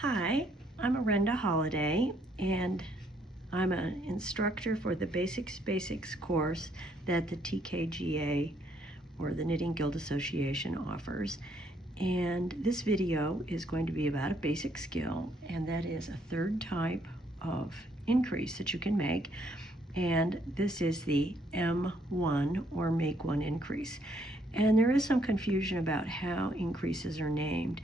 Hi, I'm Arenda Holladay, and I'm an instructor for the Basics course that the TKGA, or the Knitting Guild Association, offers. And this video is going to be about a basic skill, and that is a third type of increase that you can make. And this is the M1 or make one increase. And there is some confusion about how increases are named.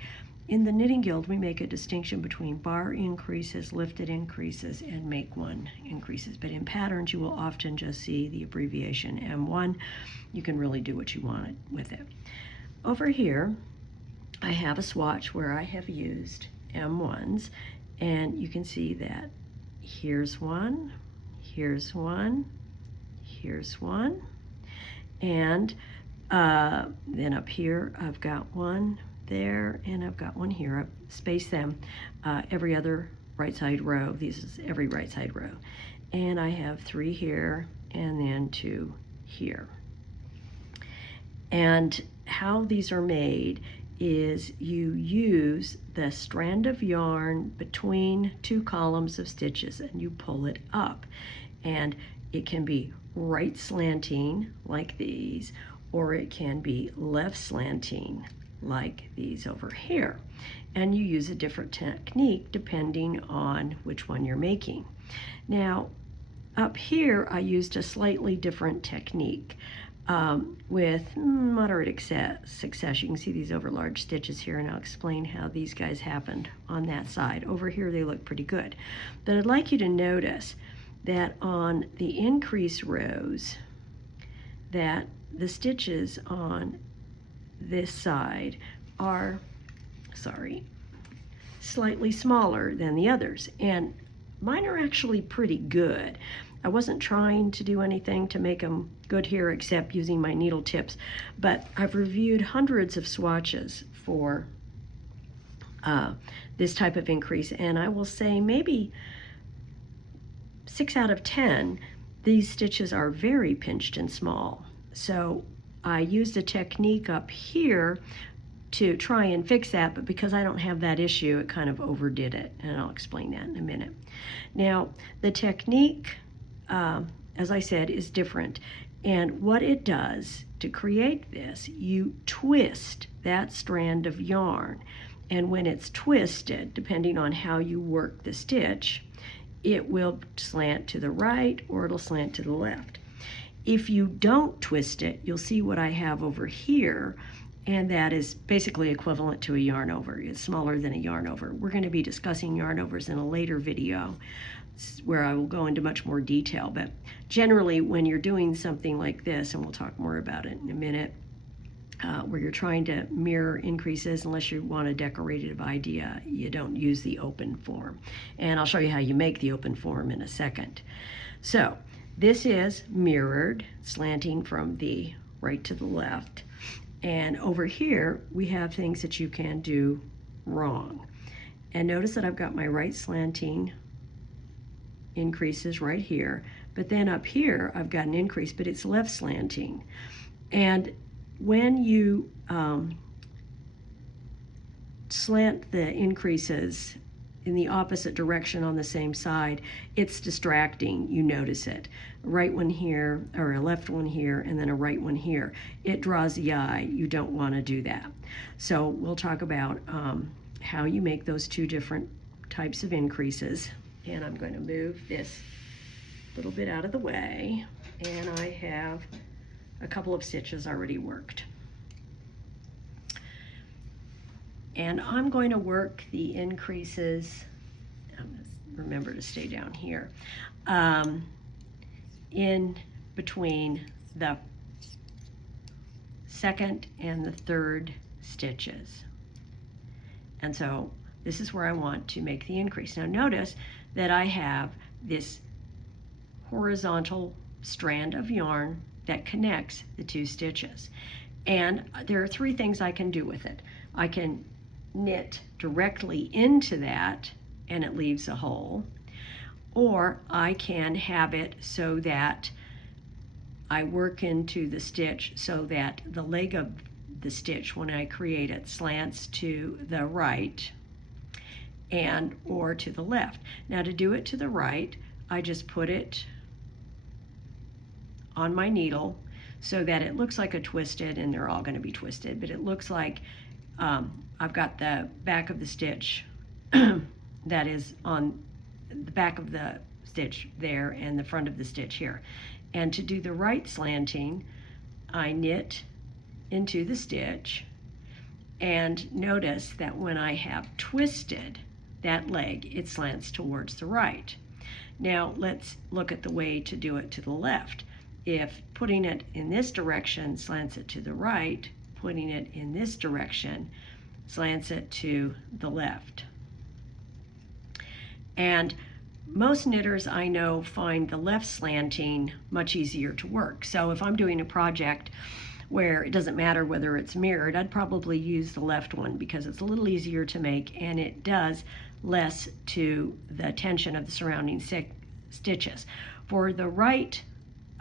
In the Knitting Guild, we make a distinction between bar increases, lifted increases, and make one increases. But in patterns, you will often just see the abbreviation M1. You can really do what you want with it. Over here, I have a swatch where I have used M1s, and you can see that here's one, here's one, here's one, and then up here I've got one there, and I've got one here. I've spaced them every other right side row. This is every right side row. And I have 3 here and then 2 here. And how these are made is you use the strand of yarn between 2 columns of stitches and you pull it up. And it can be right slanting like these, or it can be left slanting like these over here. And you use a different technique depending on which one you're making. Now, up here, I used a slightly different technique with moderate success. You can see these over large stitches here, and I'll explain how these guys happened on that side. Over here, they look pretty good. But I'd like you to notice that on the increase rows, that the stitches on this side are, slightly smaller than the others. And mine are actually pretty good. I wasn't trying to do anything to make them good here except using my needle tips, but I've reviewed hundreds of swatches for this type of increase, and I will say maybe 6 out of 10, these stitches are very pinched and small. So I used a technique up here to try and fix that, but because I don't have that issue, it kind of overdid it, and I'll explain that in a minute. Now, the technique, as I said, is different, and what it does to create this, you twist that strand of yarn, and when it's twisted, depending on how you work the stitch, it will slant to the right or it'll slant to the left. If you don't twist it, you'll see what I have over here, and that is basically equivalent to a yarn over. It's smaller than a yarn over. We're going to be discussing yarn overs in a later video where I will go into much more detail, but generally when you're doing something like this, and we'll talk more about it in a minute, where you're trying to mirror increases, unless you want a decorative idea, you don't use the open form. And I'll show you how you make the open form in a second. So this is mirrored, slanting from the right to the left. And over here, we have things that you can do wrong. And notice that I've got my right slanting increases right here, but then up here, I've got an increase, but it's left slanting. And when you slant the increases in the opposite direction on the same side, it's distracting. You notice it. A right one here, or a left one here, and then a right one here. It draws the eye. You don't want to do that. So we'll talk about how you make those 2 different types of increases. And I'm going to move this a little bit out of the way, and I have a couple of stitches already worked. And I'm going to work the increases, remember to stay down here, in between the 2nd and the 3rd stitches. And so this is where I want to make the increase. Now notice that I have this horizontal strand of yarn that connects the 2 stitches. And there are 3 things I can do with it. I can knit directly into that and it leaves a hole, or I can have it so that I work into the stitch so that the leg of the stitch, when I create it, slants to the right, and or to the left. Now to do it to the right, I just put it on my needle so that it looks like a twisted, and they're all going to be twisted, but it looks like I've got the back of the stitch that is on the back of the stitch there and the front of the stitch here. And to do the right slanting, I knit into the stitch, and notice that when I have twisted that leg, it slants towards the right. Now let's look at the way to do it to the left. If putting it in this direction slants it to the right, putting it in this direction slants it to the left. And most knitters I know find the left slanting much easier to work. So if I'm doing a project where it doesn't matter whether it's mirrored, I'd probably use the left one because it's a little easier to make, and it does less to the tension of the surrounding stitches. For the right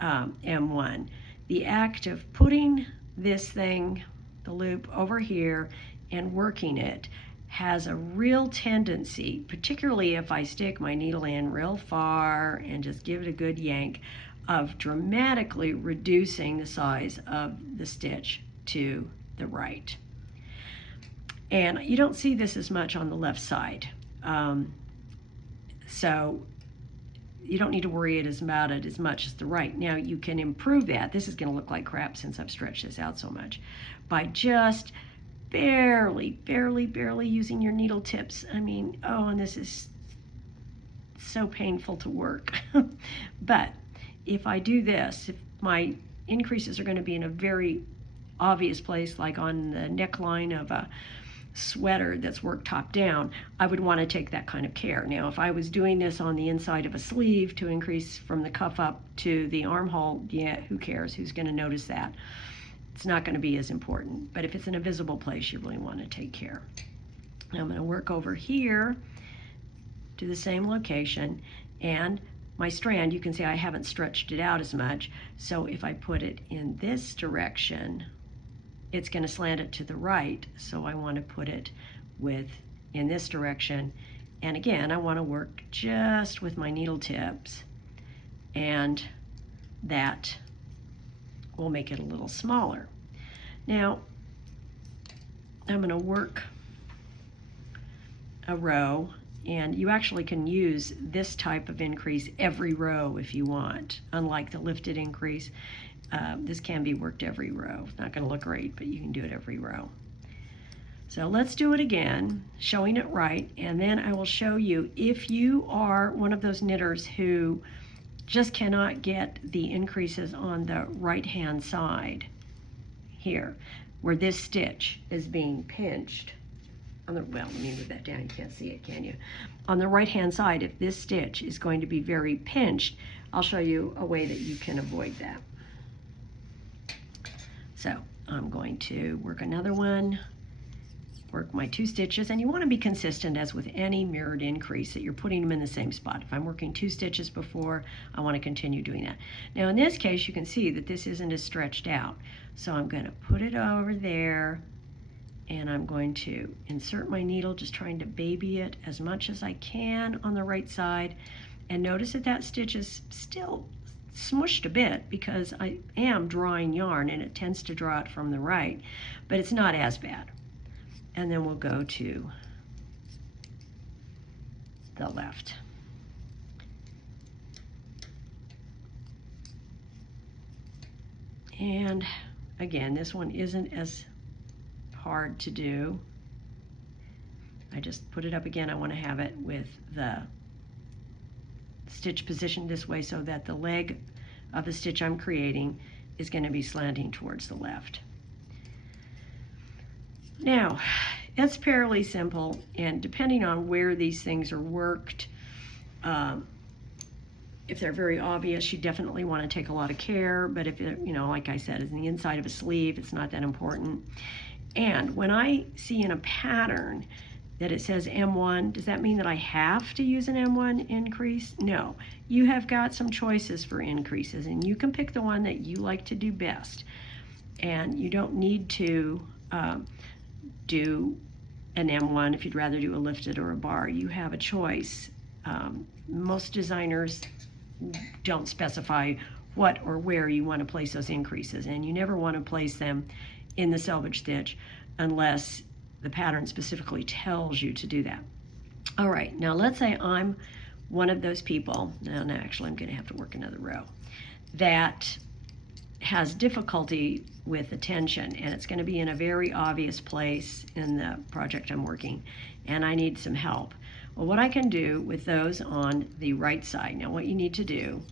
M1, the act of putting this thing, the loop, over here and working it has a real tendency, particularly if I stick my needle in real far and just give it a good yank, of dramatically reducing the size of the stitch to the right. And you don't see this as much on the left side. So you don't need to worry about it as much as the right. Now you can improve that. This is going to look like crap since I've stretched this out so much, by just barely using your needle tips. I mean, oh, and this is so painful to work. But if I do this, if my increases are going to be in a very obvious place, like on the neckline of a sweater that's worked top down, I would want to take that kind of care. Now, if I was doing this on the inside of a sleeve to increase from the cuff up to the armhole, yeah, who cares? Who's going to notice that? It's not going to be as important. But if it's in a visible place, you really want to take care. Now I'm going to work over here to the same location, and my strand, you can see I haven't stretched it out as much, so if I put it in this direction, it's going to slant it to the right, so I want to put it in this direction. And again, I want to work just with my needle tips, and that will make it a little smaller. Now I'm going to work a row, and you actually can use this type of increase every row if you want. Unlike the lifted increase, this can be worked every row. It's not going to look great, but you can do it every row. So let's do it again, showing it right, and then I will show you if you are one of those knitters who just cannot get the increases on the right-hand side here, where this stitch is being pinched. Well, let me move that down. You can't see it, can you? On the right-hand side, if this stitch is going to be very pinched, I'll show you a way that you can avoid that. So I'm going to work another one, work my 2 stitches, and you want to be consistent as with any mirrored increase, that you're putting them in the same spot. If I'm working 2 stitches before, I want to continue doing that. Now in this case, you can see that this isn't as stretched out. So I'm going to put it over there, and I'm going to insert my needle, just trying to baby it as much as I can on the right side. And notice that that stitch is still smushed a bit because I am drawing yarn, and it tends to draw it from the right, but it's not as bad. And then we'll go to the left. And again, this one isn't as hard to do. I just put it up again. I want to have it with the stitch positioned this way so that the leg of the stitch I'm creating is going to be slanting towards the left. Now, it's fairly simple, and depending on where these things are worked, if they're very obvious, you definitely want to take a lot of care, but if it, like I said, is in the inside of a sleeve, it's not that important. And when I see in a pattern that it says M1, does that mean that I have to use an M1 increase? No, you have got some choices for increases, and you can pick the one that you like to do best. And you don't need to do an M1 if you'd rather do a lifted or a bar. You have a choice. Most designers don't specify what or where you want to place those increases, and you never want to place them in the selvage stitch unless the pattern specifically tells you to do that. All right, now let's say I'm one of those people, no, actually I'm going to have to work another row, that has difficulty with the tension, and it's going to be in a very obvious place in the project I'm working, and I need some help. Well, what I can do with those on the right side, now what you need to do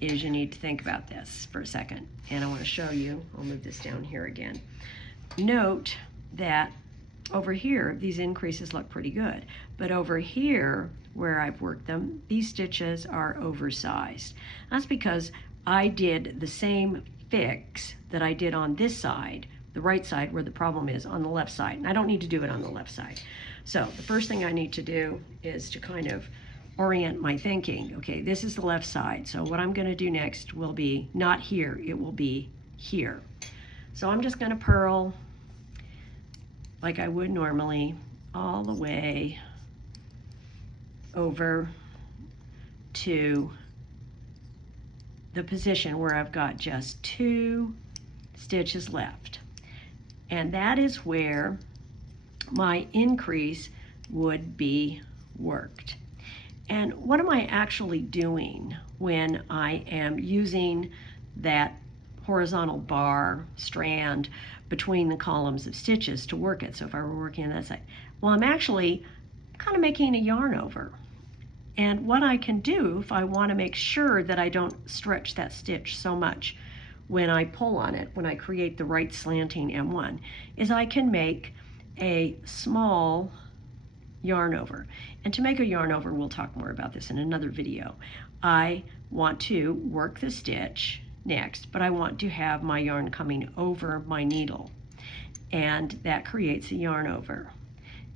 is you need to think about this for a second, and I want to show you. I'll move this down here again. Note that over here these increases look pretty good, but over here where I've worked them, these stitches are oversized. That's because I did the same fix that I did on this side, the right side where the problem is, on the left side, and I don't need to do it on the left side. So the first thing I need to do is to kind of orient my thinking. Okay, this is the left side, so what I'm going to do next will be not here, it will be here. So I'm just going to purl like I would normally all the way over to the position where I've got just 2 stitches left, and that is where my increase would be worked. And what am I actually doing when I am using that horizontal bar strand between the columns of stitches to work it? So if I were working on that side, well, I'm actually kind of making a yarn over. And what I can do if I want to make sure that I don't stretch that stitch so much when I pull on it, when I create the right slanting M1, is I can make a small yarn over. And to make a yarn over, we'll talk more about this in another video. I want to work the stitch next, but I want to have my yarn coming over my needle, and that creates a yarn over.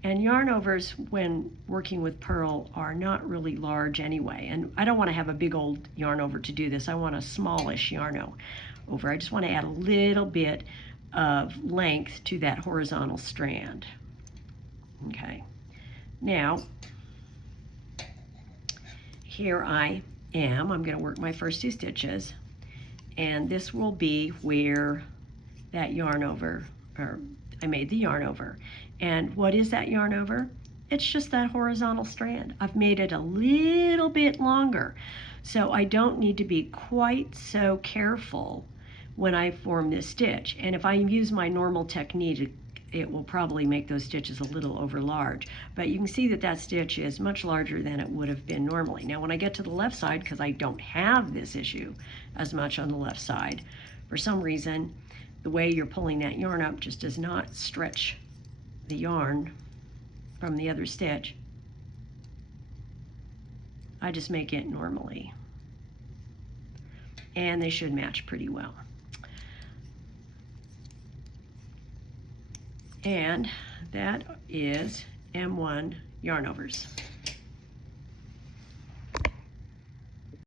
And yarn overs, when working with purl, are not really large anyway. And I don't want to have a big old yarn over to do this. I want a smallish yarn over. I just want to add a little bit of length to that horizontal strand. Okay. Now, here I am. I'm going to work my first 2 stitches. And this will be where that yarn over, or I made the yarn over. And what is that yarn over? It's just that horizontal strand. I've made it a little bit longer, so I don't need to be quite so careful when I form this stitch. And if I use my normal technique, it will probably make those stitches a little over large. But you can see that that stitch is much larger than it would have been normally. Now when I get to the left side, because I don't have this issue as much on the left side, for some reason, the way you're pulling that yarn up just does not stretch the yarn from the other stitch. I just make it normally, and they should match pretty well. And that is M1 yarn overs.